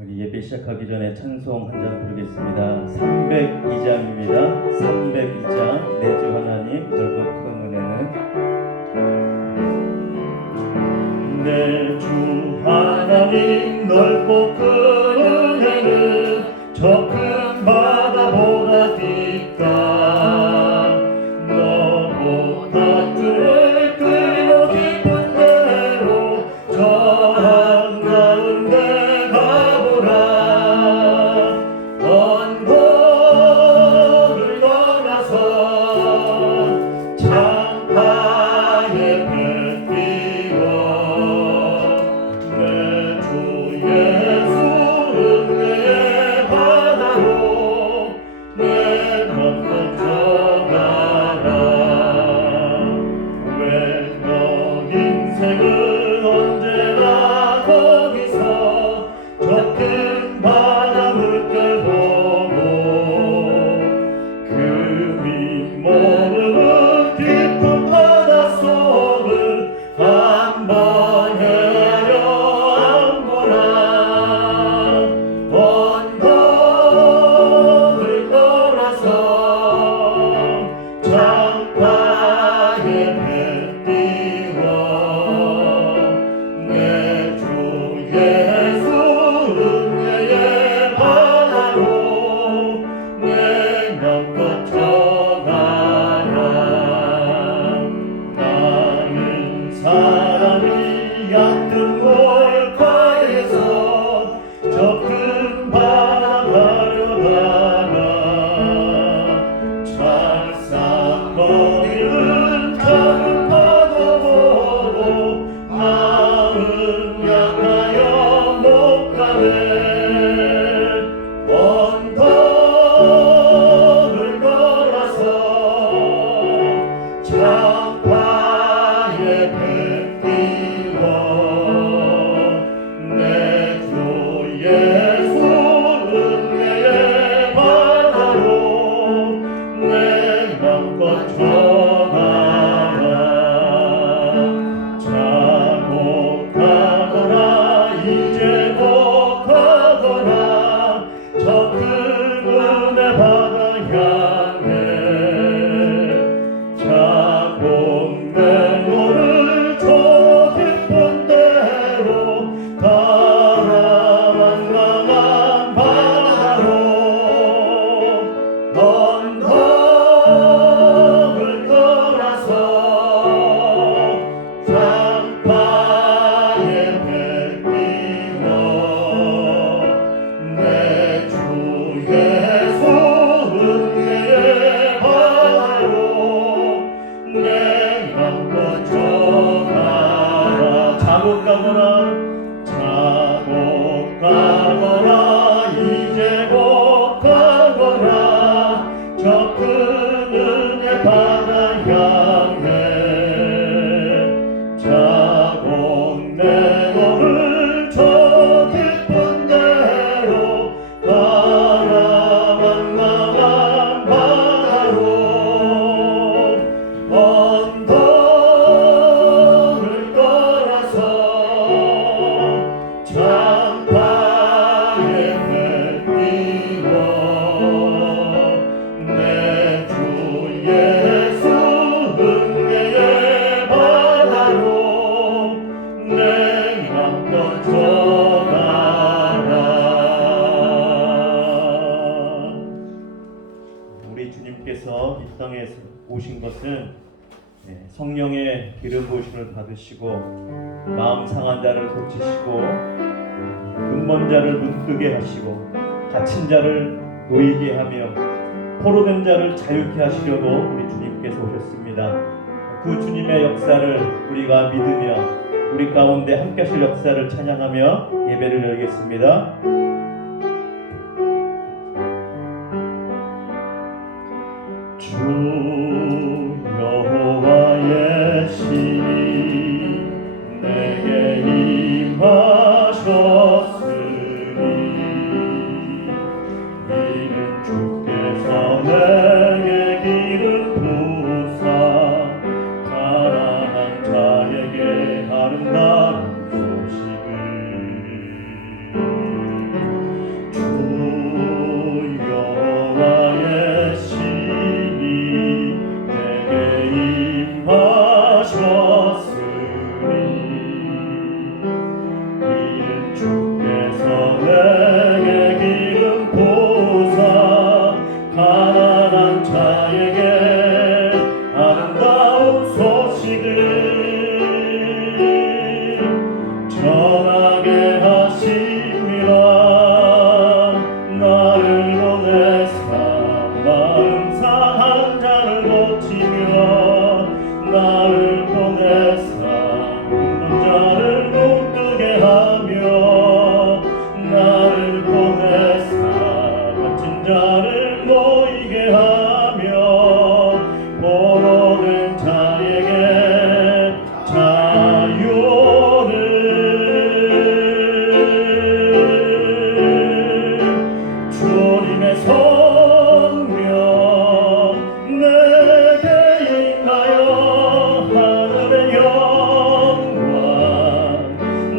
우리 예배 시작하기 전에 찬송 한 장 부르겠습니다. 302장입니다. 302장 내 주 하나님 넓고 큰 은혜는 내 주 하나님 넓고 큰 은혜는 저 큰 바다보다 깊다. 너보다 뜰을 끓이고 깊은 대로 저 한가운데 가보라. 언덕을 떠나서 창가에 배 띄워 내 주 예수 은혜의 바다로 내 맘 건져가라. 왜 너 인생은 언제나 거기서 저 큰 바다 물결 보고 그 위 모르는 깊은 바닷속을 한번 헤아려 안 보나. 언덕을 떠나서 창가에 배 띄워 내 주 예수 은혜의 바다로 내 맘 거쳐가라. 나는 사람이 얕은 몰카에서 저 큰 바다 가려다가 찰싹거리는 작은 파도 보고 마음 약하여 못 가네. 언덕을 떠나서 창가에 배 띄워 내 주 예수 은혜의 바다로 내 맘 거쳐가라. 자고 가거라 이제 곧 가거라 저 큰 은혜 바다 향해. 자고 내 너를 저 깊은 데로 가라. 만만한 바다로 언덕을 떠나서 창가에 배 띄워 내 주 예수 은혜의 바다로 내 맘 거쳐가라. 자고 가거라 자고 가거라 이제 곧 가거라 저 큰 은혜 바다 향해. 자고 내 너를 저 깊은 데로 가라. 만만한 바다로 언덕을 떠나서 창가에 배 띄워 내 주 예수 은혜의 바다로 내 맘 거쳐가라. 우리 주님께서 이 땅에 오신 것은 성령의 기름 부으심을 받으시고 마음 상한 자를 고치시고 눈먼 자를 눈뜨게 하시고 갇힌 자를 놓이게 하며 포로된 자를 자유케 하시려고 우리 주님께서 오셨습니다. 그 주님의 역사를 우리가 믿으며 우리 가운데 함께 하실 역사를 찬양하며 예배를 열겠습니다. 주 여호와의 신이 내게 임하셨으니 이는 주께서 내게 기름 부으사 가난한 자에게 아름다운 소식을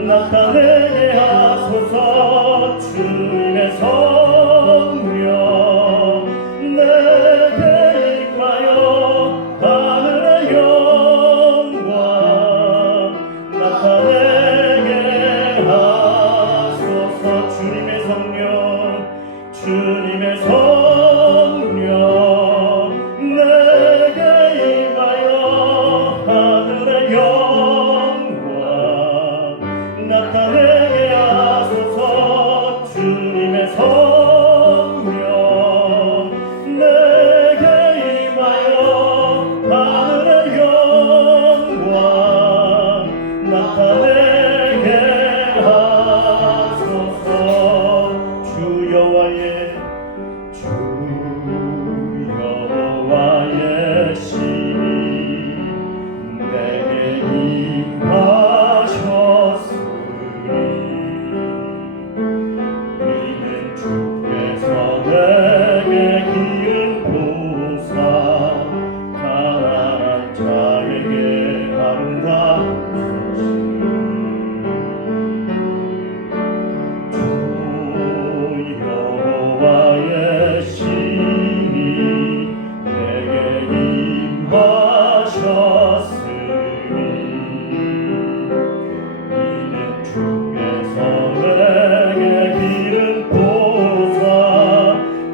나타내게 하소서. 주님의 성령 내게 임하여 하늘의 영광 나타내게 하소서. 주님의 성령 주님의 성령 내게 임하여 하늘의 영광 나타내게 하소서. 주님의 성령 내게 임하여 하늘의 영광 나타내게 하소서. 주 여호와의 신이 내게 임하셨으니 이는 주께서 내게 기름 부으사 가난한 자에게 아름다운 주 여호와의 신이 내게 임하셨으니 이는 주께서 내게 기름 부으사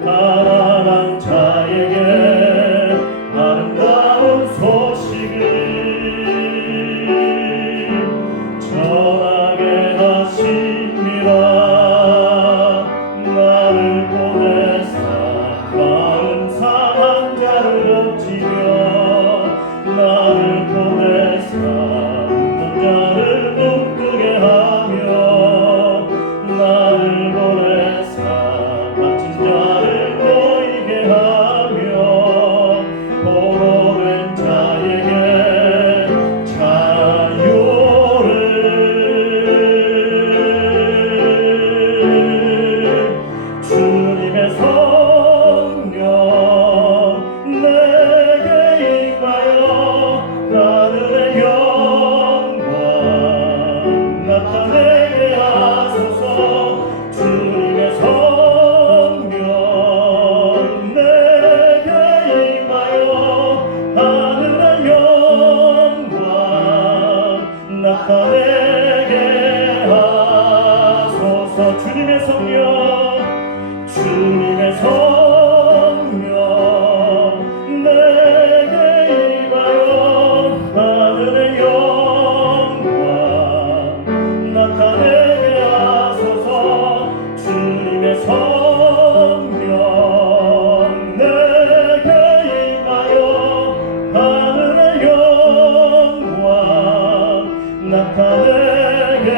가난한 자에게 아름다운 소식을 전하게 하십니다. 나를 보내사 마음 상한 자를 고치며 나를 보내사 웃는 자를 눈뜨게 하며 나를 보내사 갇힌 자를 놓이게 하며 포로된 자에게 자유를 주님의 성령 내게 임하여 하늘의 영광 나타내게 하소서. 주님의 성령 내게 임하여 하늘의 영광 나타내게 하소서. 주님의 성령 주님의 성령 내게 임하여 하늘의 영광 나타내게 하소서. 주님의 성령 내게 임하여 하늘의 영광 나타내게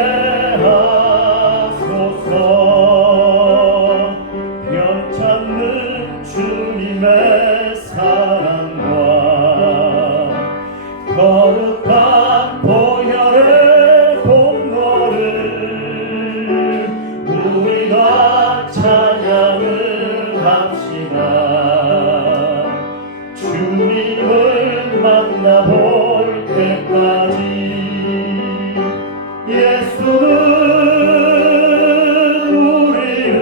하소서. 변찮는 주님의 사랑과 거룩한 보혈의 공로를 우리가 찬양을 합시다. 주님을 만나볼 때까지 예수는 우리를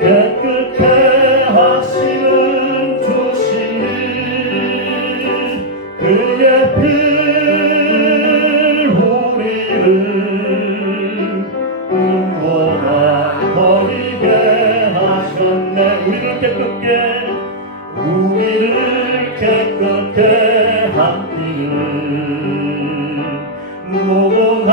깨끗해 하시는 주시는 그의 피 우리를 눈보다 버리게 하셨네. 우리를 깨끗해 한 피를 무궁한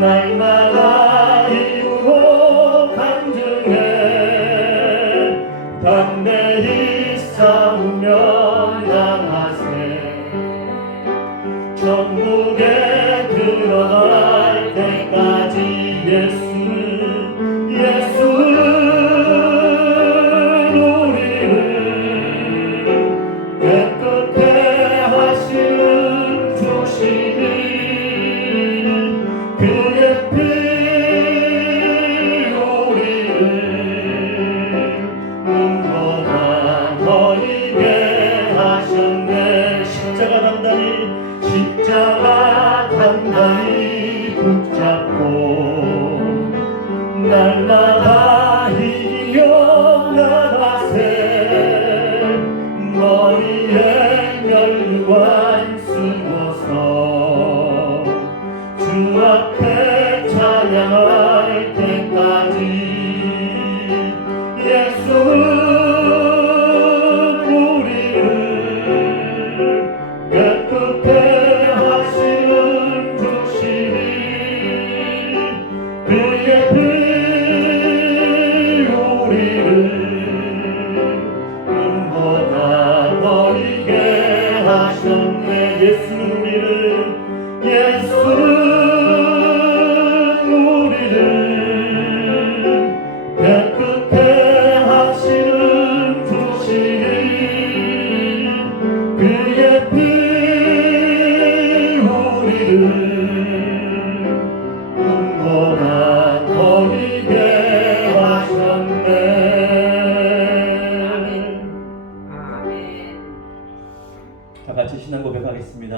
날마다 힘으로 간증해 담대히 싸우며 나가세 천국에 들어갈 때까지 예수는 우리를 깨끗해 하시는 주시니 그의 피 우리를 눈보다 버리게 하셨네 십자가 단단히 붙잡고 날마다 이겨 나가세 머리에 면류관 쓰고서 주 앞에 찬양할 때까지 예수는 우리를 깨끗해 하시는 주시니 그의 피 우리를 눈보다 버리게 하셨네 예수는 우리를 깨끗해 하시는 주시니 그의 피 우리를 눈보다 버리게 하셨네. 아멘. 다 같이 신앙 고백하겠습니다.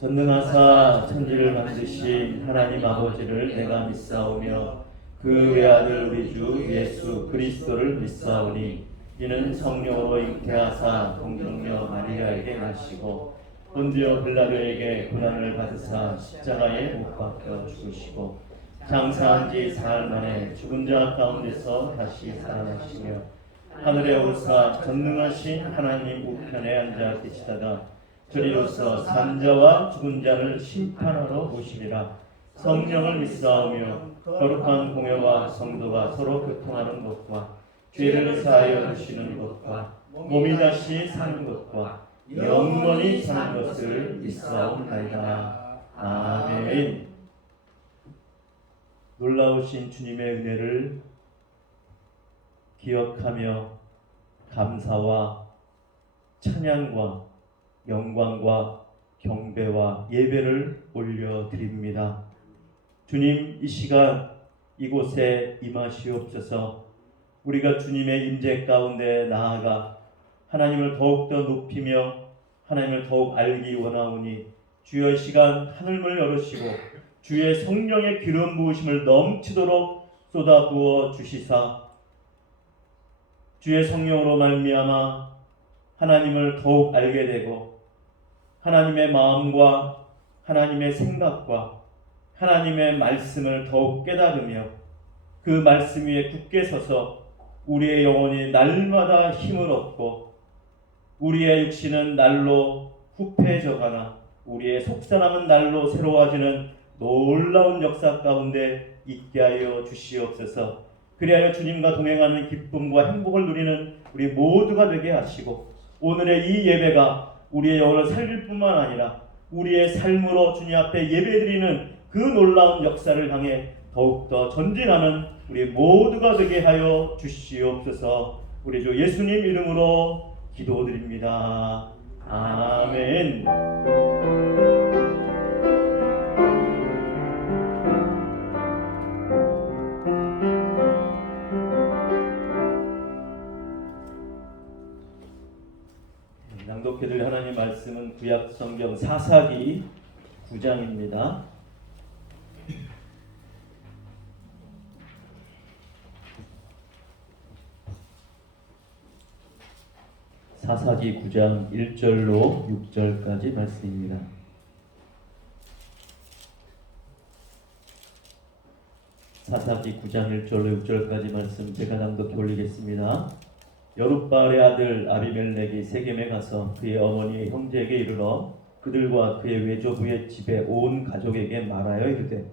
전능하사 천지를 만드신 하나님 아버지를 내가 믿사오며 그 외아들 우리 주 예수 그리스도를 믿사오니 이는 성령으로 잉태하사 동정녀 마리아에게 나시고 본디오 빌라도에게 고난을 받으사 십자가에 못 박혀 죽으시고 장사한 지 사흘 만에 죽은 자 가운데서 다시 살아나시며 하늘에 오르사 전능하신 하나님 우편에 앉아 계시다가 저리로서 산자와 죽은 자를 심판하러 오시리라. 성령을 믿사오며 거룩한 공회와 성도가 서로 교통하는 것과 죄를 사하여 주시는 것과 몸이 다시 사는 것과 영원히 사는 것을 믿사옵나이다. 아멘. 놀라우신 주님의 은혜를 기억하며 감사와 찬양과 영광과 경배와 예배를 올려드립니다. 주님, 이 시간 이곳에 임하시옵소서. 우리가 주님의 임재 가운데 나아가 하나님을 더욱더 높이며 하나님을 더욱 알기 원하오니 주여 이 시간 하늘문을 열으시고 주의 성령의 기름 부으심을 넘치도록 쏟아부어 주시사 주의 성령으로 말미암아 하나님을 더욱 알게 되고 하나님의 마음과 하나님의 생각과 하나님의 말씀을 더욱 깨달으며 그 말씀 위에 굳게 서서 우리의 영혼이 날마다 힘을 얻고 우리의 육신은 날로 후패해져가나 우리의 속사람은 날로 새로워지는 놀라운 역사 가운데 있게 하여 주시옵소서. 그리하여 주님과 동행하는 기쁨과 행복을 누리는 우리 모두가 되게 하시고 오늘의 이 예배가 우리의 영혼을 살릴 뿐만 아니라 우리의 삶으로 주님 앞에 예배드리는 그 놀라운 역사를 향해 더욱더 전진하는 우리 모두가 되게 하여 주시옵소서. 우리 주 예수님 이름으로 기도드립니다. 아멘. 낭독해드릴 하나님 말씀은 구약 성경 사사기 9장입니다. 사사기 9장 1절로 6절까지 말씀입니다. 사사기 9장 1절로 6절까지 말씀 제가 낭독해 올리겠습니다. 여룻바알의 아들 아비멜렉이 세겜에 가서 그의 어머니의 형제에게 이르러 그들과 그의 외조부의 집에 온 가족에게 말하여 이르되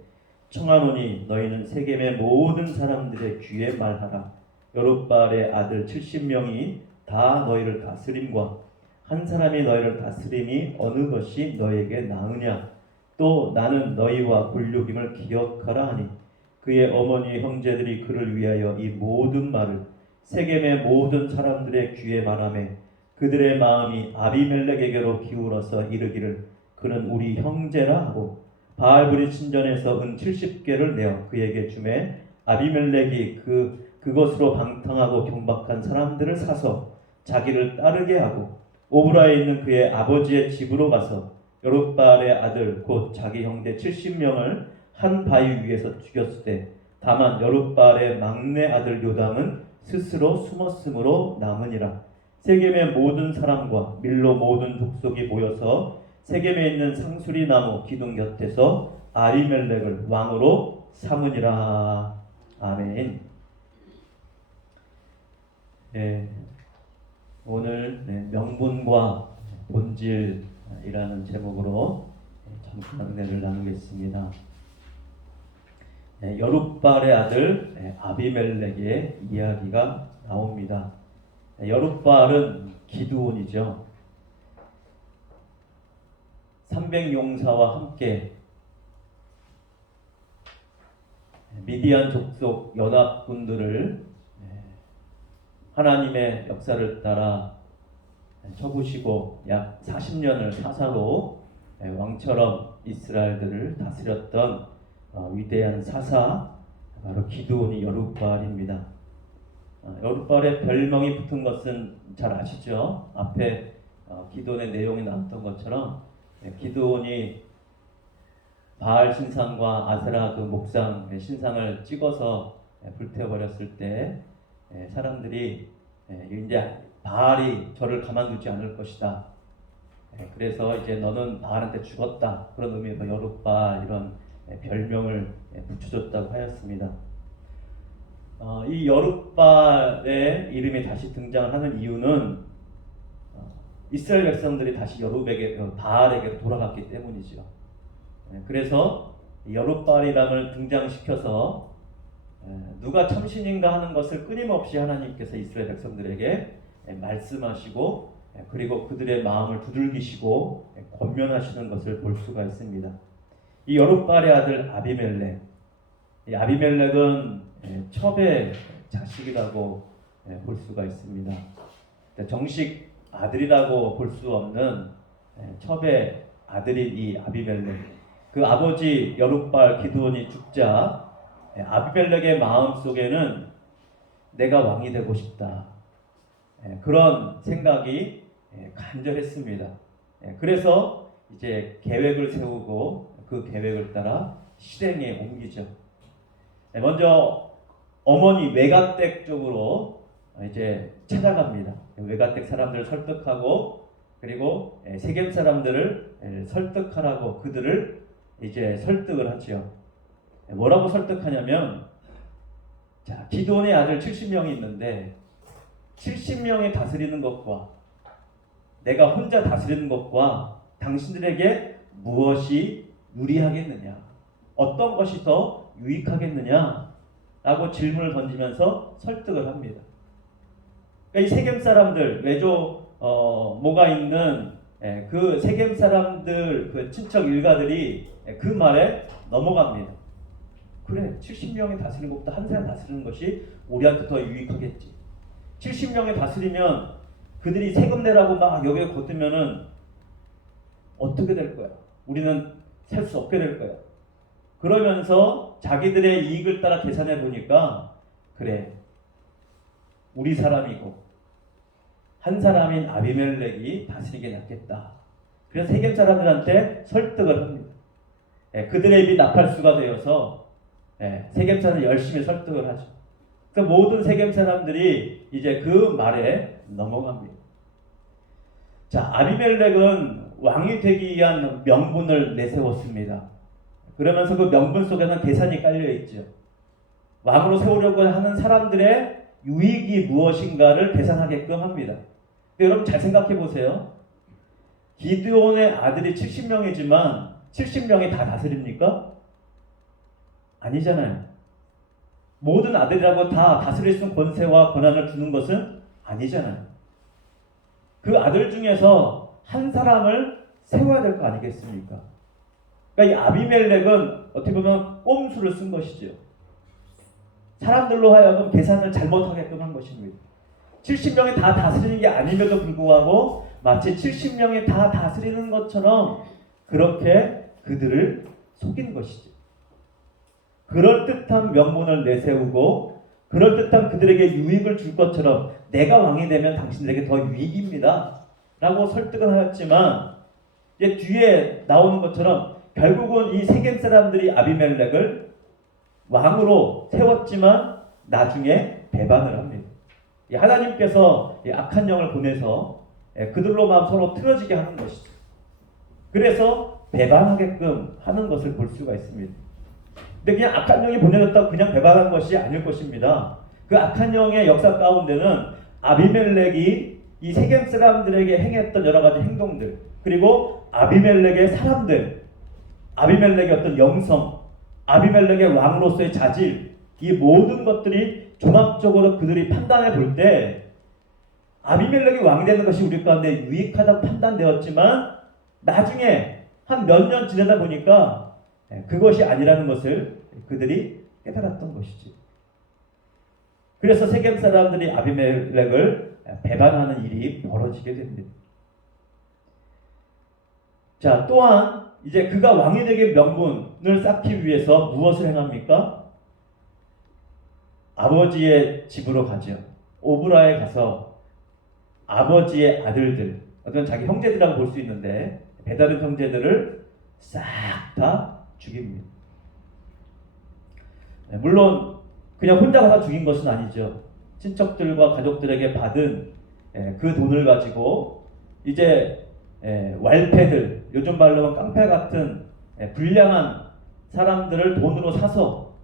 청하노니 너희는 세겜의 모든 사람들의 귀에 말하라. 여룻바알의 아들 70명이 다 너희를 다스림과 한 사람이 너희를 다스림이 어느 것이 너에게 나으냐. 또 나는 너희와 굴욕임을 기억하라 하니 그의 어머니 형제들이 그를 위하여 이 모든 말을 세겜의 모든 사람들의 귀에 말하매 그들의 마음이 아비멜렉에게로 기울어서 이르기를 그는 우리 형제라 하고 바알브리 신전에서 은 70개를 내어 그에게 주매 아비멜렉이 그것으로 방탕하고 경박한 사람들을 사서 자기를 따르게 하고 오브라에 있는 그의 아버지의 집으로 가서 여룻바알의 아들 곧 자기 형제 70명을 한 바위 위에서 죽였을 때 다만 여룻바알의 막내 아들 요담은 스스로 숨었으므로 남으니라. 세겜의 모든 사람과 밀로 모든 족속이 모여서 세겜에 있는 상수리 나무 기둥 곁에서 아비멜렉을 왕으로 삼으니라. 아멘. 오늘 명분과 본질이라는 제목으로 잠깐 은혜를 나누겠습니다. 여룻바알의 아들 아비멜렉의 이야기가 나옵니다. 여룻바알은 기드온이죠. 300용사와 함께 미디안 족속 연합군들을 하나님의 역사를 따라 쳐부시고 약 40년을 사사로 왕처럼 이스라엘들을 다스렸던 위대한 사사 바로 기드온이 여룻바알입니다. 여룻바알의 별명이 붙은 것은 잘 아시죠? 앞에 기드온의 내용이 나왔던 것처럼 기드온이 바알 신상과 아세라 그 목상 신상을 찍어서 불태워버렸을 때 사람들이 이제 바알이 저를 가만두지 않을 것이다. 그래서 이제 너는 바알한테 죽었다. 그런 의미에서 여룻바알 이런 별명을 붙여줬다고 하였습니다. 이 여룻바알의 이름이 다시 등장하는 이유는 이스라엘 백성들이 다시 바알에게 돌아갔기 때문이죠. 그래서 여룻바알이람을 등장시켜서 누가 참신인가 하는 것을 끊임없이 하나님께서 이스라엘 백성들에게 말씀하시고 그리고 그들의 마음을 두들기시고 권면하시는 것을 볼 수가 있습니다. 이 여룻바알의 아들 아비멜렉, 이 아비멜렉은 첩의 자식이라고 볼 수가 있습니다. 정식 아들이라고 볼 수 없는 첩의 아들이 이 아비멜렉. 그 아버지 여룻바알 기드온이 죽자 아비멜렉의 마음 속에는 내가 왕이 되고 싶다. 그런 생각이 간절했습니다. 그래서 이제 계획을 세우고 그 계획을 따라 실행에 옮기죠. 먼저 어머니 외가댁 쪽으로 이제 찾아갑니다. 외가댁 사람들을 설득하고 그리고 세겜 사람들을 설득하라고 그들을 이제 설득을 하죠. 뭐라고 설득하냐면 자, 기드온의 아들 70명이 있는데 70명이 다스리는 것과 내가 혼자 다스리는 것과 당신들에게 무엇이 유리하겠느냐, 어떤 것이 더 유익하겠느냐 라고 질문을 던지면서 설득을 합니다. 그러니까 이 세겜 사람들 외조모가 있는 그 세겜 사람들 그 친척 일가들이 그 말에 넘어갑니다. 그래, 70명이 다스리는 것보다 한 사람 다스리는 것이 우리한테 더 유익하겠지. 70명이 다스리면 그들이 세금 내라고 막 여기에 걷으면은 어떻게 될 거야? 우리는 살 수 없게 될 거야. 그러면서 자기들의 이익을 따라 계산해 보니까 그래, 우리 사람이고 한 사람인 아비멜렉이 다스리게 낫겠다. 그래서 세겜 사람들한테 설득을 합니다. 그들의 입이 나팔수가 되어서 세겜 사람을 열심히 설득을 하죠. 그 모든 세겜 사람들이 이제 그 말에 넘어갑니다. 자, 아비멜렉은 왕이 되기 위한 명분을 내세웠습니다. 그러면서 그 명분 속에는 계산이 깔려 있죠. 왕으로 세우려고 하는 사람들의 유익이 무엇인가를 계산하게끔 합니다. 여러분 잘 생각해 보세요. 기드온의 아들이 70명이지만 70명이 다 다스립니까? 아니잖아요. 모든 아들이라고 다 다스릴 수 있는 권세와 권한을 주는 것은 아니잖아요. 그 아들 중에서 한 사람을 세워야 될 거 아니겠습니까? 그러니까 이 아비멜렉은 어떻게 보면 꼼수를 쓴 것이죠. 사람들로 하여금 계산을 잘못하게끔 한 것입니다. 70명이 다 다스리는 게 아님에도 불구하고 마치 70명이 다 다스리는 것처럼 그렇게 그들을 속인 것이죠. 그럴듯한 명분을 내세우고 그럴듯한 그들에게 유익을 줄 것처럼 내가 왕이 되면 당신들에게 더 유익입니다 라고 설득을 하였지만 이제 뒤에 나오는 것처럼 결국은 이 세겜 사람들이 아비멜렉을 왕으로 세웠지만 나중에 배반을 합니다. 하나님께서 악한 영을 보내서 그들로만 서로 틀어지게 하는 것이죠. 그래서 배반하게끔 하는 것을 볼 수가 있습니다. 근데 그냥 악한 영이 보내졌다고 그냥 배반한 것이 아닐 것입니다. 그 악한 영의 역사 가운데는 아비멜렉이 이 세겜 사람들에게 행했던 여러 가지 행동들, 그리고 아비멜렉의 사람들, 아비멜렉의 어떤 영성, 아비멜렉의 왕으로서의 자질, 이 모든 것들이 종합적으로 그들이 판단해 볼 때 아비멜렉이 왕이 되는 것이 우리 가운데 유익하다고 판단되었지만 나중에 한 몇 년 지내다 보니까 그것이 아니라는 것을 그들이 깨달았던 것이지. 그래서 세겜 사람들이 아비멜렉을 배반하는 일이 벌어지게 됩니다. 자, 또한 이제 그가 왕이 되기 명분을 쌓기 위해서 무엇을 행합니까? 아버지의 집으로 가죠. 오브라에 가서 아버지의 아들들, 어떤 자기 형제들이라고 볼 수 있는데 배다른 형제들을 싹 다 죽입니다. 물론 그냥 혼자 가서 죽인 것은 아니죠. 친척들과 가족들에게 받은 그 돈을 가지고 이제 왈패들, 요즘 말로 깡패 같은 불량한 사람들을 돈으로 사서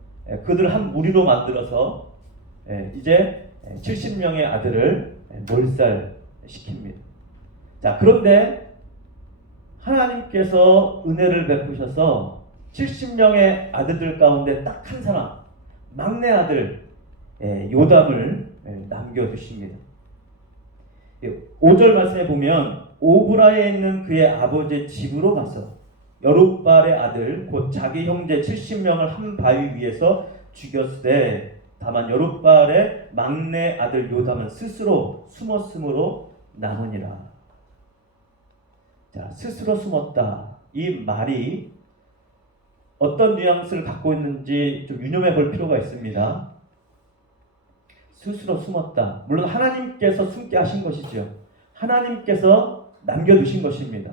그들 한 무리로 만들어서 이제 70명의 아들을 몰살시킵니다. 자, 그런데 하나님께서 은혜를 베푸셔서 70명의 아들들 가운데 딱 한 사람, 막내 아들 요담을 남겨두십니다. 5절 말씀에 보면 오브라에 있는 그의 아버지의 집으로 가서 여룹발의 아들 곧 자기 형제 70명을 한 바위 위에서 죽였으되 다만 여룹발의 막내 아들 요담은 스스로 숨었으므로 남으니라. 자, 스스로 숨었다. 이 말이 어떤 뉘앙스를 갖고 있는지 좀 유념해 볼 필요가 있습니다. 스스로 숨었다. 물론 하나님께서 숨게 하신 것이죠. 하나님께서 남겨두신 것입니다.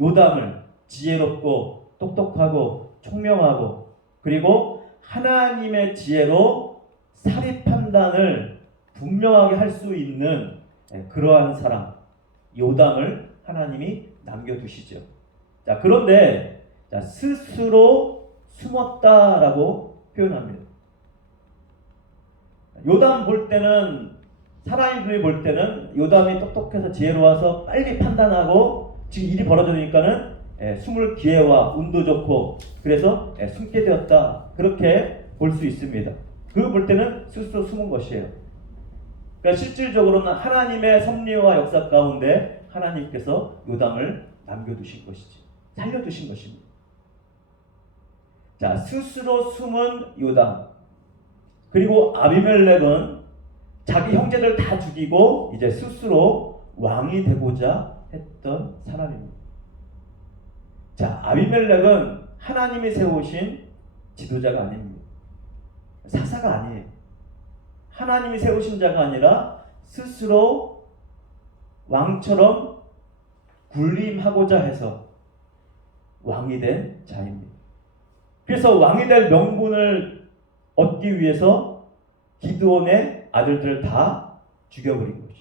요담을 지혜롭고 똑똑하고 총명하고 그리고 하나님의 지혜로 사리 판단을 분명하게 할 수 있는 그러한 사람 요담을 하나님이 남겨두시죠. 자, 그런데 스스로 숨었다라고 표현합니다. 요담 볼 때는 사람들이 볼 때는 요담이 똑똑해서 지혜로워서 빨리 판단하고 지금 일이 벌어지니까는 숨을 기회와 운도 좋고 그래서 숨게 되었다 그렇게 볼 수 있습니다. 그거 볼 때는 스스로 숨은 것이에요. 그러니까 실질적으로는 하나님의 섭리와 역사 가운데 하나님께서 요담을 남겨두신 것이지 살려두신 것입니다. 자, 스스로 숨은 요담 그리고 아비멜렉은 자기 형제들 다 죽이고 이제 스스로 왕이 되고자 했던 사람입니다. 자, 아비멜렉은 하나님이 세우신 지도자가 아닙니다. 사사가 아니에요. 하나님이 세우신 자가 아니라 스스로 왕처럼 군림하고자 해서 왕이 된 자입니다. 그래서 왕이 될 명분을 얻기 위해서 기드온의 아들들을 다 죽여버린 것이.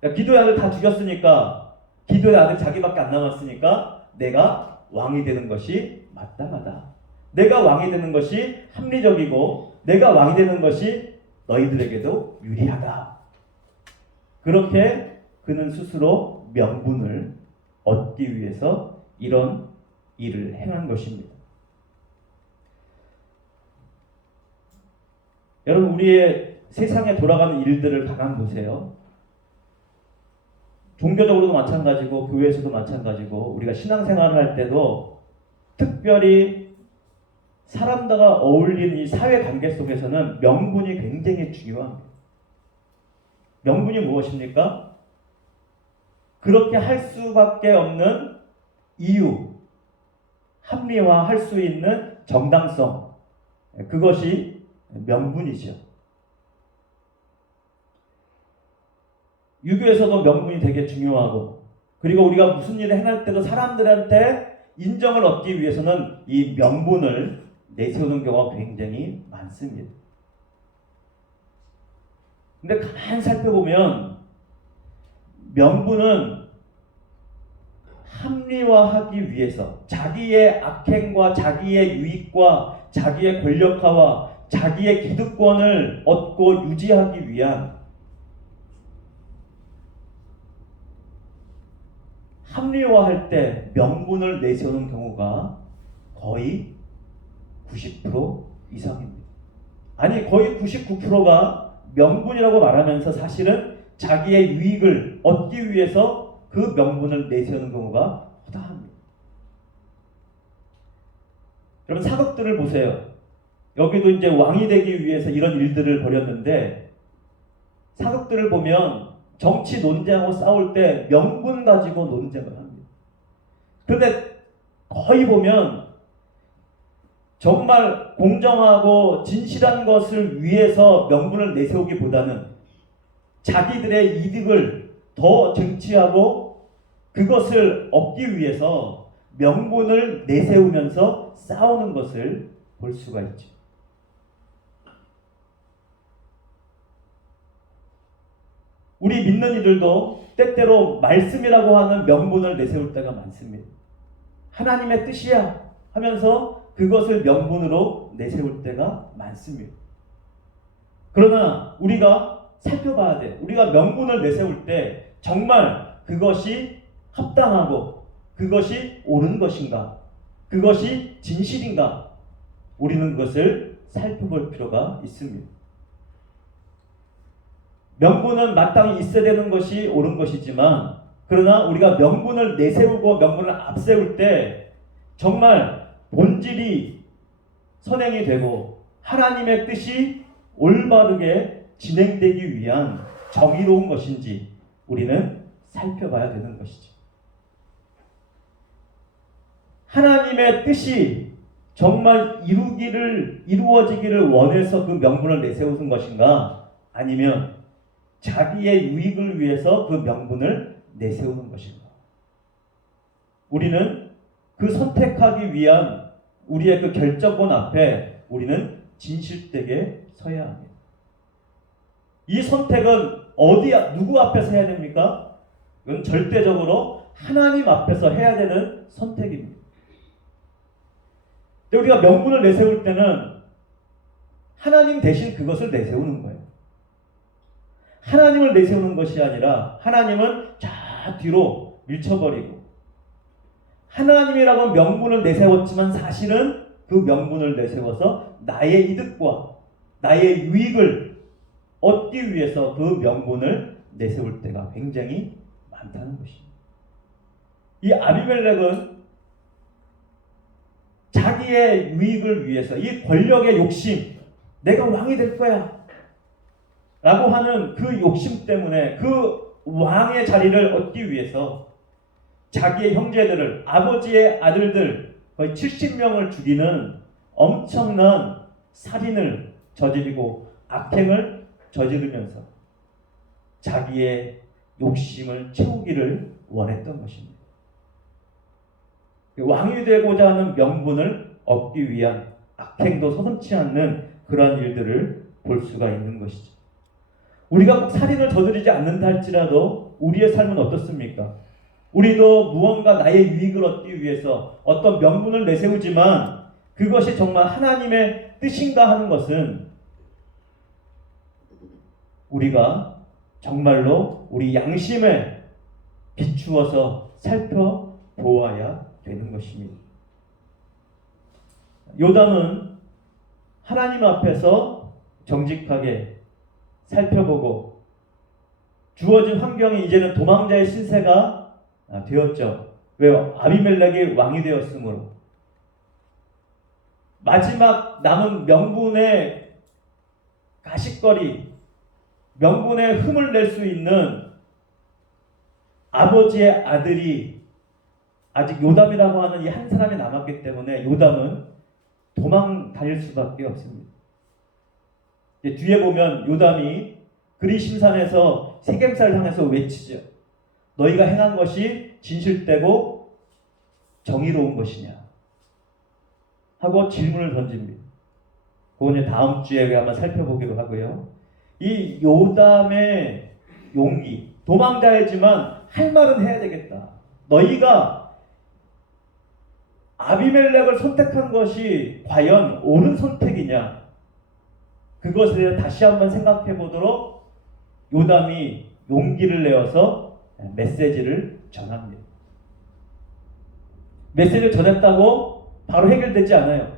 그러니까 기드온의 아들 다 죽였으니까 기드온의 아들 자기밖에 안 남았으니까 내가 왕이 되는 것이 마땅하다. 내가 왕이 되는 것이 합리적이고 내가 왕이 되는 것이 너희들에게도 유리하다. 그렇게 그는 스스로 명분을 얻기 위해서 이런 일을 행한 것입니다. 여러분, 우리의 세상에 돌아가는 일들을 가만 보세요. 종교적으로도 마찬가지고 교회에서도 마찬가지고 우리가 신앙생활을 할 때도 특별히 사람들과 어울리는 이 사회관계 속에서는 명분이 굉장히 중요합니다. 명분이 무엇입니까? 그렇게 할 수밖에 없는 이유, 합리화할 수 있는 정당성, 그것이 명분이죠. 유교에서도 명분이 되게 중요하고, 그리고 우리가 무슨 일을 행할 때도 사람들한테 인정을 얻기 위해서는 이 명분을 내세우는 경우가 굉장히 많습니다. 근데 가만히 살펴보면 명분은 합리화하기 위해서 자기의 악행과 자기의 유익과 자기의 권력화와 자기의 기득권을 얻고 유지하기 위한 합리화할 때 명분을 내세우는 경우가 거의 90% 이상입니다. 아니, 거의 99%가 명분이라고 말하면서 사실은 자기의 유익을 얻기 위해서 그 명분을 내세우는 경우가 허다합니다. 여러분, 사극들을 보세요. 여기도 이제 왕이 되기 위해서 이런 일들을 벌였는데, 사극들을 보면 정치 논쟁하고 싸울 때 명분 가지고 논쟁을 합니다. 그런데 거의 보면 정말 공정하고 진실한 것을 위해서 명분을 내세우기보다는 자기들의 이득을 더 쟁취하고 그것을 얻기 위해서 명분을 내세우면서 싸우는 것을 볼 수가 있죠. 우리 믿는 이들도 때때로 말씀이라고 하는 명분을 내세울 때가 많습니다. 하나님의 뜻이야 하면서 그것을 명분으로 내세울 때가 많습니다. 그러나 우리가 살펴봐야 돼. 우리가 명분을 내세울 때 정말 그것이 합당하고 그것이 옳은 것인가? 그것이 진실인가? 우리는 그것을 살펴볼 필요가 있습니다. 명분은 마땅히 있어야 되는 것이 옳은 것이지만, 그러나 우리가 명분을 내세우고 명분을 앞세울 때 정말 본질이 선행이 되고 하나님의 뜻이 올바르게 진행되기 위한 정의로운 것인지 우리는 살펴봐야 되는 것이죠. 하나님의 뜻이 정말 이루어지기를 원해서 그 명분을 내세우는 것인가? 아니면 자기의 유익을 위해서 그 명분을 내세우는 것인가? 우리는 그 선택하기 위한 우리의 그 결정권 앞에 우리는 진실되게 서야 합니다. 이 선택은 누구 앞에서 해야 됩니까? 이건 절대적으로 하나님 앞에서 해야 되는 선택입니다. 근데 우리가 명분을 내세울 때는 하나님 대신 그것을 내세우는 거예요. 하나님을 내세우는 것이 아니라 하나님은 저 뒤로 밀쳐버리고, 하나님이라고 명분을 내세웠지만 사실은 그 명분을 내세워서 나의 이득과 나의 유익을 얻기 위해서 그 명분을 내세울 때가 굉장히 많다는 것입니다. 이 아비멜렉은 자기의 유익을 위해서 이 권력의 욕심, 내가 왕이 될 거야 라고 하는 그 욕심 때문에 그 왕의 자리를 얻기 위해서 자기의 형제들을, 아버지의 아들들 거의 70명을 죽이는 엄청난 살인을 저지르고 악행을 저지르면서 자기의 욕심을 채우기를 원했던 것입니다. 왕이 되고자 하는 명분을 얻기 위한 악행도 서슴지 않는 그러한 일들을 볼 수가 있는 것이죠. 우리가 꼭 살인을 저지르지 않는다 할지라도 우리의 삶은 어떻습니까? 우리도 무언가 나의 유익을 얻기 위해서 어떤 명분을 내세우지만 그것이 정말 하나님의 뜻인가 하는 것은 우리가 정말로 우리 양심에 비추어서 살펴보아야 되는 것입니다. 요담은 하나님 앞에서 정직하게 살펴보고 주어진 환경이 이제는 도망자의 신세가 되었죠. 왜요? 아비멜렉이 왕이 되었으므로. 마지막 남은 명분의 가십거리, 명분의 흠을 낼 수 있는 아버지의 아들이 아직 요담이라고 하는 이 한 사람이 남았기 때문에 요담은 도망 다닐 수밖에 없습니다. 뒤에 보면 요담이 그리심산에서 세겜사를 향해서 외치죠. 너희가 행한 것이 진실되고 정의로운 것이냐 하고 질문을 던집니다. 그거는 다음 주에 한번 살펴보기로 하고요. 이 요담의 용기, 도망자이지만 할 말은 해야 되겠다. 너희가 아비멜렉을 선택한 것이 과연 옳은 선택이냐? 그것에 대해 다시 한번 생각해 보도록 요담이 용기를 내어서 메시지를 전합니다. 메시지를 전했다고 바로 해결되지 않아요.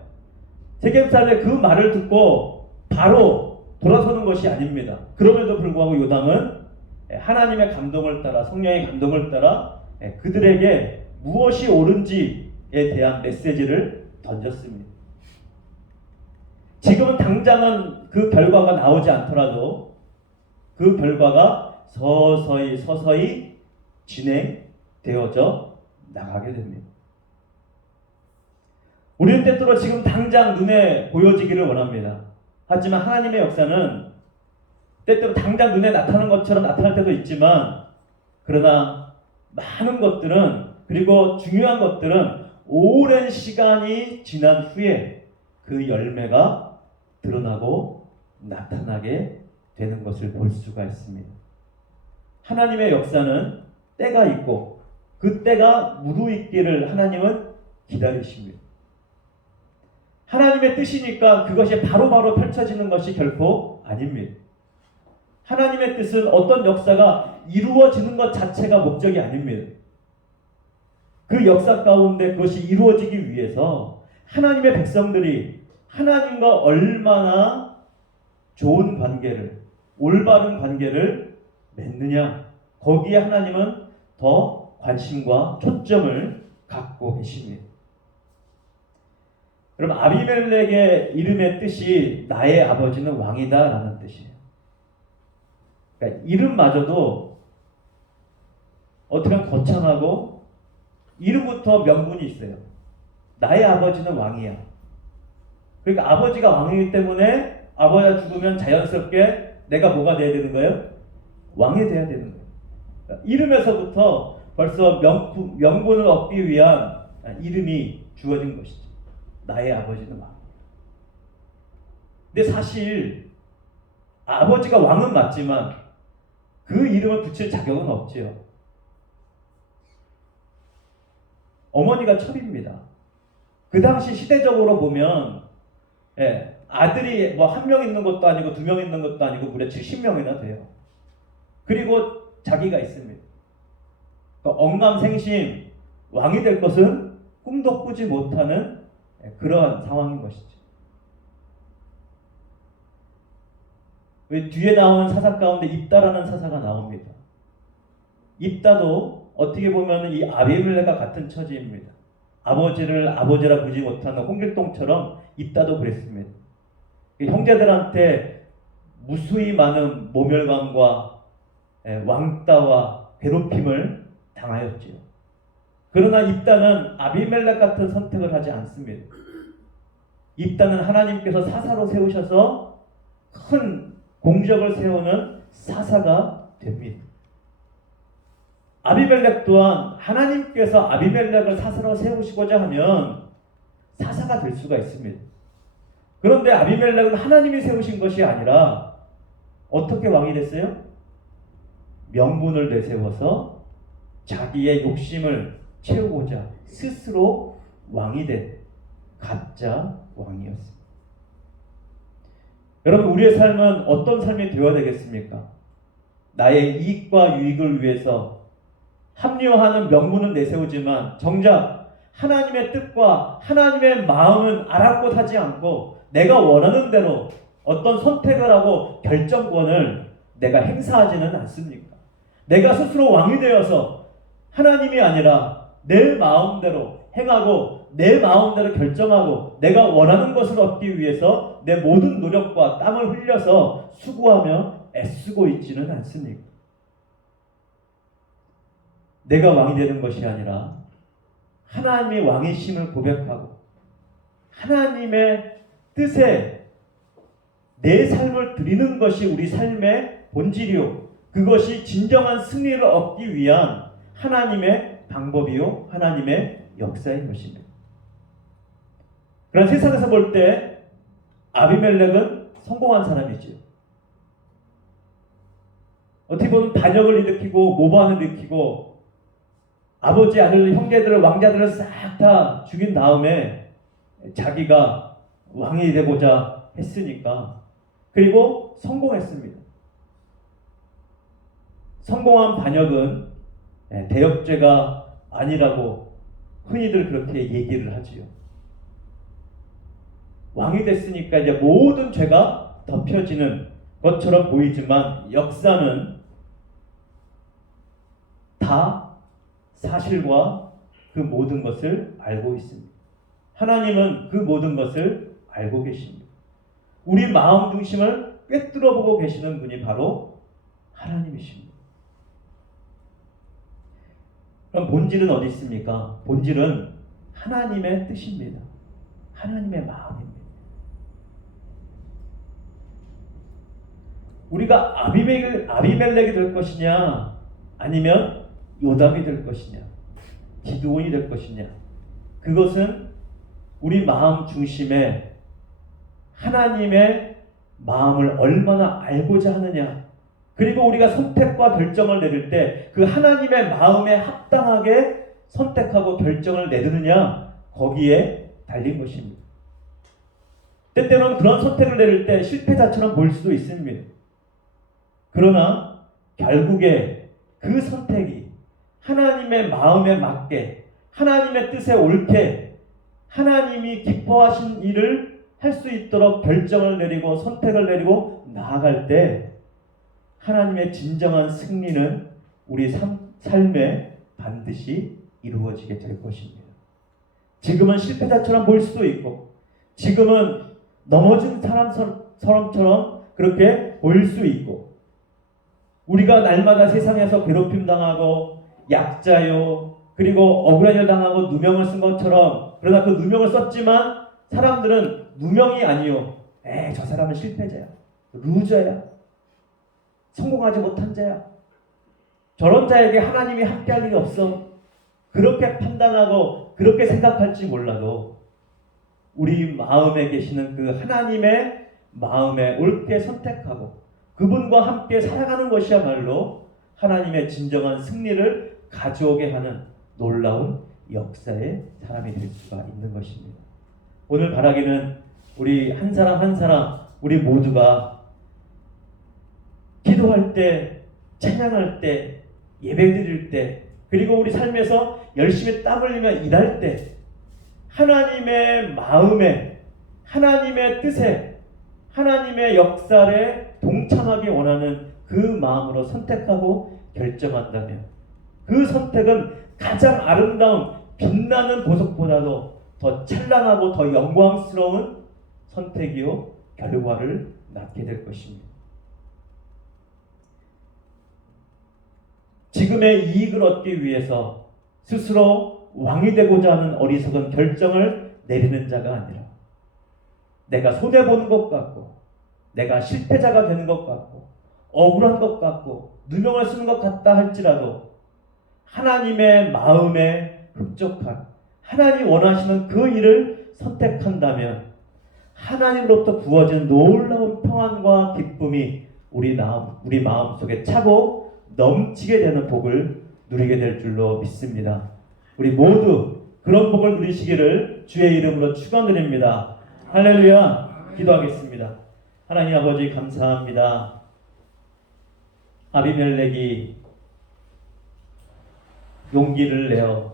세겜산의 그 말을 듣고 바로 돌아서는 것이 아닙니다. 그럼에도 불구하고 요담은 하나님의 감동을 따라, 성령의 감동을 따라 그들에게 무엇이 옳은지에 대한 메시지를 던졌습니다. 지금은 당장은 그 결과가 나오지 않더라도 그 결과가 서서히 진행되어져 나가게 됩니다. 우리는 때때로 지금 당장 눈에 보여지기를 원합니다. 하지만 하나님의 역사는 때때로 당장 눈에 나타나는 것처럼 나타날 때도 있지만, 그러나 많은 것들은, 그리고 중요한 것들은 오랜 시간이 지난 후에 그 열매가 드러나고 나타나게 되는 것을 볼 수가 있습니다. 하나님의 역사는 때가 있고 그 때가 무르익기를 하나님은 기다리십니다. 하나님의 뜻이니까 그것이 바로바로 펼쳐지는 것이 결코 아닙니다. 하나님의 뜻은 어떤 역사가 이루어지는 것 자체가 목적이 아닙니다. 그 역사 가운데 그것이 이루어지기 위해서 하나님의 백성들이 하나님과 얼마나 좋은 관계를, 올바른 관계를 맺느냐, 거기에 하나님은 더 관심과 초점을 갖고 계십니다. 그럼 아비멜렉의 이름의 뜻이 나의 아버지는 왕이다 라는 뜻이에요. 그러니까 이름마저도 어떻게 보면 거창하고 이름부터 명분이 있어요. 나의 아버지는 왕이야. 그러니까 아버지가 왕이기 때문에 아버지가 죽으면 자연스럽게 내가 뭐가 돼야 되는 거예요? 왕이 돼야 되는 거예요. 그러니까 이름에서부터 벌써 명분을 얻기 위한 이름이 주어진 것이죠. 나의 아버지는 왕. 근데 사실 아버지가 왕은 맞지만 그 이름을 붙일 자격은 없지요. 어머니가 첩입니다. 그 당시 시대적으로 보면 아들이 뭐 한 명 있는 것도 아니고 2명 있는 것도 아니고 무려 70명이나 돼요. 그리고 자기가 있습니다. 그러니까 억남생심 왕이 될 것은 꿈도 꾸지 못하는 그러한 상황인 것이죠. 왜 뒤에 나오는 사사 가운데 입다라는 사사가 나옵니다. 입다도 어떻게 보면 이 아비멜렉과 같은 처지입니다. 아버지를 아버지라 부르지 못하는 홍길동처럼 입다도 그랬습니다. 형제들한테 무수히 많은 모멸감과 왕따와 괴롭힘을 당하였지요. 그러나 입다는 아비멜렉 같은 선택을 하지 않습니다. 입다는 하나님께서 사사로 세우셔서 큰 공적을 세우는 사사가 됩니다. 아비멜렉 또한 하나님께서 아비멜렉을 사사로 세우시고자 하면 사사가 될 수가 있습니다. 그런데 아비멜렉은 하나님이 세우신 것이 아니라 어떻게 왕이 됐어요? 명분을 내세워서 자기의 욕심을 채우고자 스스로 왕이 된 가짜 왕이었습니다. 여러분, 우리의 삶은 어떤 삶이 되어야 되겠습니까? 나의 이익과 유익을 위해서 합리화하는 명분을 내세우지만 정작 하나님의 뜻과 하나님의 마음은 아랑곳하지 않고 내가 원하는 대로 어떤 선택을 하고 결정권을 내가 행사하지는 않습니까? 내가 스스로 왕이 되어서 하나님이 아니라 내 마음대로 행하고 내 마음대로 결정하고 내가 원하는 것을 얻기 위해서 내 모든 노력과 땀을 흘려서 수고하며 애쓰고 있지는 않습니까? 내가 왕이 되는 것이 아니라 하나님의 왕이심을 고백하고 하나님의 뜻에 내 삶을 드리는 것이 우리 삶의 본질이요, 그것이 진정한 승리를 얻기 위한 하나님의 방법이요, 하나님의 역사인 것입니다. 그러나 세상에서 볼 때 아비멜렉은 성공한 사람이지요. 어떻게 보면 반역을 일으키고 모반을 일으키고 아버지, 아들, 형제들을, 왕자들을 싹 다 죽인 다음에 자기가 왕이 되고자 했으니까, 그리고 성공했습니다. 성공한 반역은 대역죄가 아니라고 흔히들 그렇게 얘기를 하지요. 왕이 됐으니까 이제 모든 죄가 덮여지는 것처럼 보이지만 역사는 다 사실과 그 모든 것을 알고 있습니다. 하나님은 그 모든 것을 알고 계십니다. 우리 마음 중심을 꿰뚫어 보고 계시는 분이 바로 하나님이십니다. 그럼 본질은 어디 있습니까? 본질은 하나님의 뜻입니다. 하나님의 마음입니다. 우리가 아비멜렉이 될 것이냐, 아니면 요담이 될 것이냐, 기드온이 될 것이냐, 그것은 우리 마음 중심에 하나님의 마음을 얼마나 알고자 하느냐, 그리고 우리가 선택과 결정을 내릴 때 그 하나님의 마음에 합당하게 선택하고 결정을 내리느냐, 거기에 달린 것입니다. 때때로는 그런 선택을 내릴 때 실패자처럼 보일 수도 있습니다. 그러나 결국에 그 선택이 하나님의 마음에 맞게, 하나님의 뜻에 옳게, 하나님이 기뻐하신 일을 할 수 있도록 결정을 내리고 선택을 내리고 나아갈 때 하나님의 진정한 승리는 우리 삶에 반드시 이루어지게 될 것입니다. 지금은 실패자처럼 보일 수도 있고, 지금은 넘어진 사람처럼 그렇게 보일 수 있고, 우리가 날마다 세상에서 괴롭힘 당하고 약자요, 그리고 억울한 일 당하고 누명을 쓴 것처럼, 그러나 그 누명을 썼지만 사람들은 누명이 아니요, 저 사람은 실패자야, 루저야, 성공하지 못한 자야, 저런 자에게 하나님이 함께할 일이 없어, 그렇게 판단하고 그렇게 생각할지 몰라도 우리 마음에 계시는 그 하나님의 마음에 옳게 선택하고 그분과 함께 살아가는 것이야말로 하나님의 진정한 승리를 가져오게 하는 놀라운 역사의 사람이 될 수가 있는 것입니다. 오늘 바라기는 우리 한 사람 한 사람, 우리 모두가 기도할 때, 찬양할 때, 예배드릴 때, 그리고 우리 삶에서 열심히 땀 흘리며 일할 때 하나님의 마음에, 하나님의 뜻에, 하나님의 역사에 동참하기 원하는 그 마음으로 선택하고 결정한다면 그 선택은 가장 아름다운 빛나는 보석보다도 더 찬란하고 더 영광스러운 선택이요, 결과를 낳게 될 것입니다. 지금의 이익을 얻기 위해서 스스로 왕이 되고자 하는 어리석은 결정을 내리는 자가 아니라 내가 손해보는 것 같고 내가 실패자가 되는 것 같고 억울한 것 같고 누명을 쓰는 것 같다 할지라도 하나님의 마음에 흡족한, 하나님이 원하시는 그 일을 선택한다면 하나님으로부터 부어지는 놀라운 평안과 기쁨이 우리 마음 속에 차고 넘치게 되는 복을 누리게 될 줄로 믿습니다. 우리 모두 그런 복을 누리시기를 주의 이름으로 축원드립니다. 할렐루야. 기도하겠습니다. 하나님 아버지 감사합니다. 아비멜렉이 용기를 내어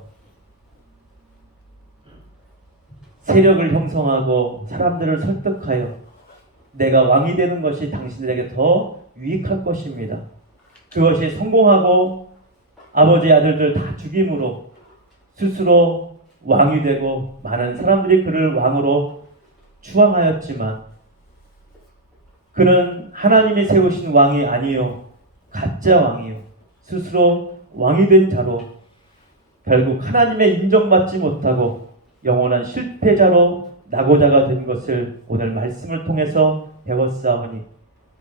세력을 형성하고 사람들을 설득하여 내가 왕이 되는 것이 당신들에게 더 유익할 것입니다. 그것이 성공하고 아버지의 아들들 다 죽임으로 스스로 왕이 되고 많은 사람들이 그를 왕으로 추앙하였지만 그는 하나님이 세우신 왕이 아니요 가짜 왕이요 스스로 왕이 된 자로 결국 하나님의 인정받지 못하고 영원한 실패자로 낙오자가 된 것을 오늘 말씀을 통해서 배웠사오니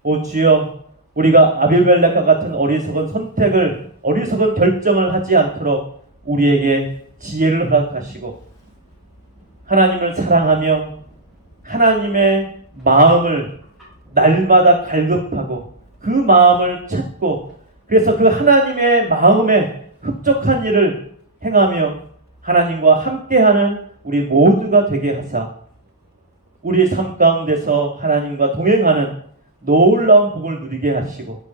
오 주여, 우리가 아비멜렉과 같은 어리석은 결정을 하지 않도록 우리에게 지혜를 허락하시고 하나님을 사랑하며 하나님의 마음을 날마다 갈급하고 그 마음을 찾고 그래서 그 하나님의 마음에 흡족한 일을 행하며 하나님과 함께하는 우리 모두가 되게 하사 우리 삶 가운데서 하나님과 동행하는 놀라운 복을 누리게 하시고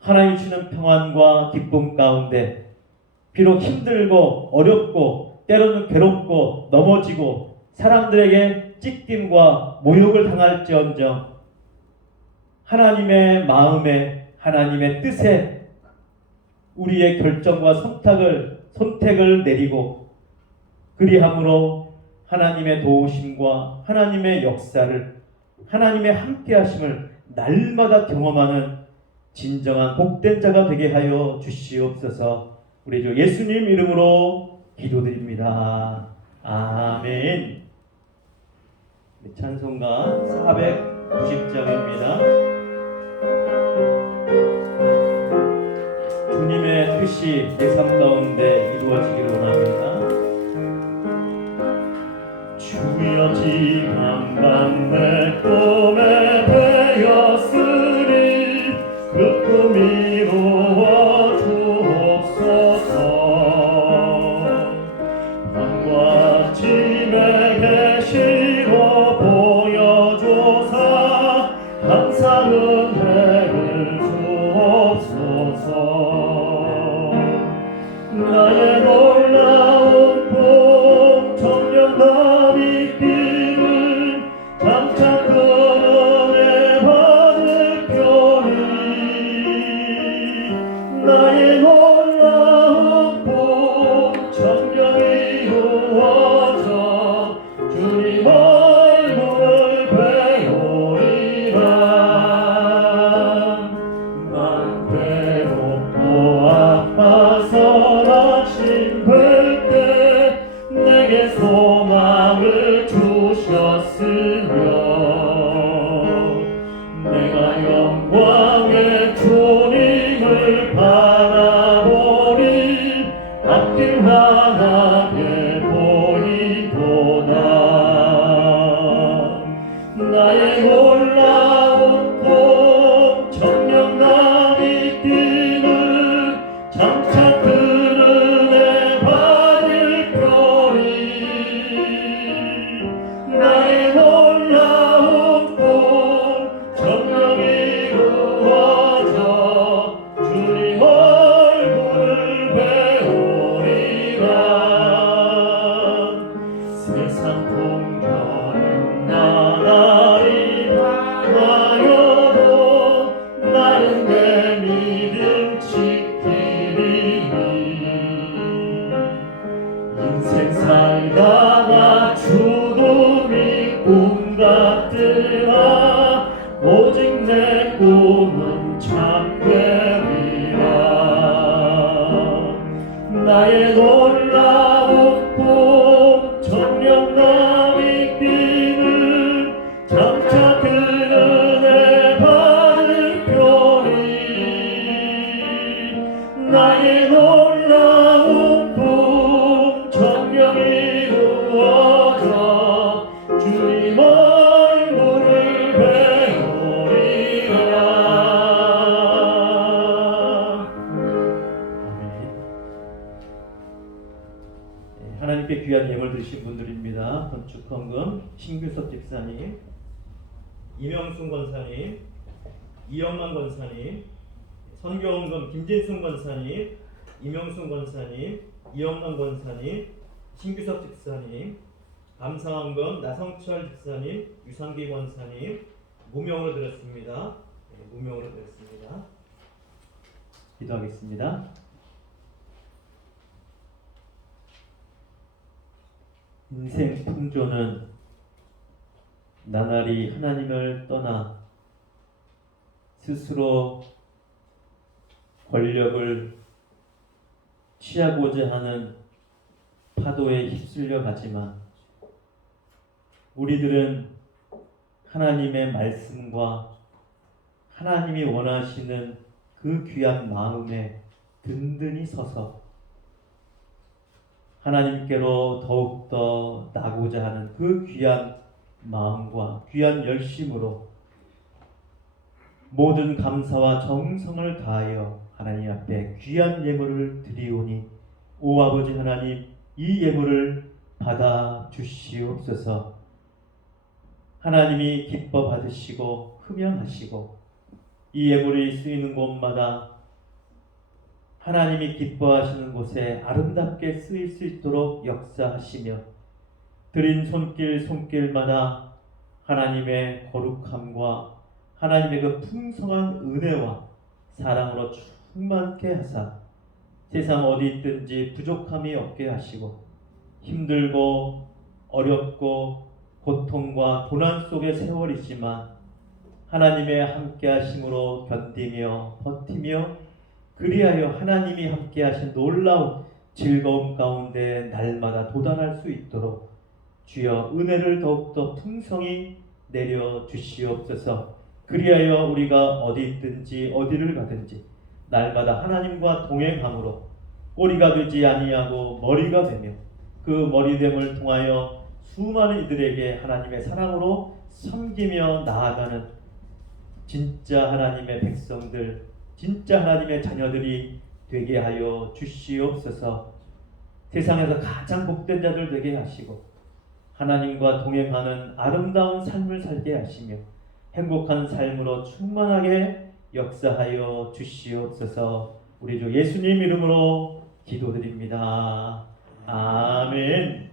하나님이 주는 평안과 기쁨 가운데 비록 힘들고 어렵고 때로는 괴롭고 넘어지고 사람들에게 찍힘과 모욕을 당할지언정 하나님의 마음에 하나님의 뜻에 우리의 결정과 선택을 내리고 그리함으로 하나님의 도우심과 하나님의 역사를 하나님의 함께하심을 날마다 경험하는 진정한 복된 자가 되게 하여 주시옵소서. 우리 주 예수님 이름으로 기도드립니다. 아멘. 찬송가 490장입니다. 주님의 뜻이 내 삶 가운데 이루어지기를 원합니다. 주여 지금만 내 꿈에 되었으니 그 꿈이 이루어 주옵소서. 밤과 아침에 계시로 보여주사 항상 은혜를 주옵소서. 나의 놀라운 꿈 청년감 있기를 장차 그 은혜 받을 겨니 나의 놀라운 꿈 청년 이루어져 주님 얼굴을 배우리라. 난 괴롭고 아파서 낙심될 때 내게 소망을 주셨으며 내가 영광의 주님을 바라보니 앞길 환하게 보이도다. 나의 놀라운 꿈 청명감 있기를 장차 그 은혜 받을 겨니 나의 놀라운 꿈 청명 이루어져 주님 얼굴을 배우리라. 세상 풍경은 나날이 변하여도 나는 내 믿음 지키리니 인생 살다가 죽음이 꿈 같으나 오직 내 꿈은 참되리라. 나의 놀라운 꿈 청명감 있기를 장차 그 은혜 받을 겨니 나의 놀라운 꿈 청명 이루어져 주님 얼굴을 배우리라. 하나님께 귀한 예물 드리신 분들입니다. 건축헌금 신규섭 집사님, 이명순 권사님, 이영만 권사님, 선교헌금 김진순 권사님, 이명순 권사님, 이영만 권사님, 신규섭 집사님, 감사헌금 나성철 집사님, 유상기 권사님, 무명으로 드렸습니다. 네, 무명으로 드렸습니다. 기도하겠습니다. 인생 풍조는 나날이 하나님을 떠나 스스로 권력을 취하고자 하는 파도에 휩쓸려 가지만 우리들은 하나님의 말씀과 하나님이 원하시는 그 귀한 마음에 든든히 서서 하나님께로 더욱더 나고자 하는 그 귀한 마음과 귀한 열심으로 모든 감사와 정성을 다하여 하나님 앞에 귀한 예물을 드리오니 오 아버지 하나님, 이 예물을 받아 주시옵소서. 하나님이 기뻐 받으시고 흠양하시고 이 예물이 쓰이는 곳마다 하나님이 기뻐하시는 곳에 아름답게 쓰일 수 있도록 역사하시며 드린 손길마다 하나님의 거룩함과 하나님의 그 풍성한 은혜와 사랑으로 충만케 하사 세상 어디 있든지 부족함이 없게 하시고 힘들고 어렵고 고통과 고난 속의 세월이지만 하나님의 함께 하심으로 견디며 버티며 그리하여 하나님이 함께 하신 놀라운 즐거움 가운데 날마다 도달할 수 있도록 주여 은혜를 더욱더 풍성히 내려 주시옵소서. 그리하여 우리가 어디 있든지 어디를 가든지 날마다 하나님과 동행함으로 꼬리가 되지 아니하고 머리가 되며 그 머리됨을 통하여 수많은 이들에게 하나님의 사랑으로 섬기며 나아가는 진짜 하나님의 백성들, 진짜 하나님의 자녀들이 되게 하여 주시옵소서. 세상에서 가장 복된 자들 되게 하시고 하나님과 동행하는 아름다운 삶을 살게 하시며 행복한 삶으로 충만하게 역사하여 주시옵소서. 우리 주 예수님 이름으로 기도드립니다. 아멘.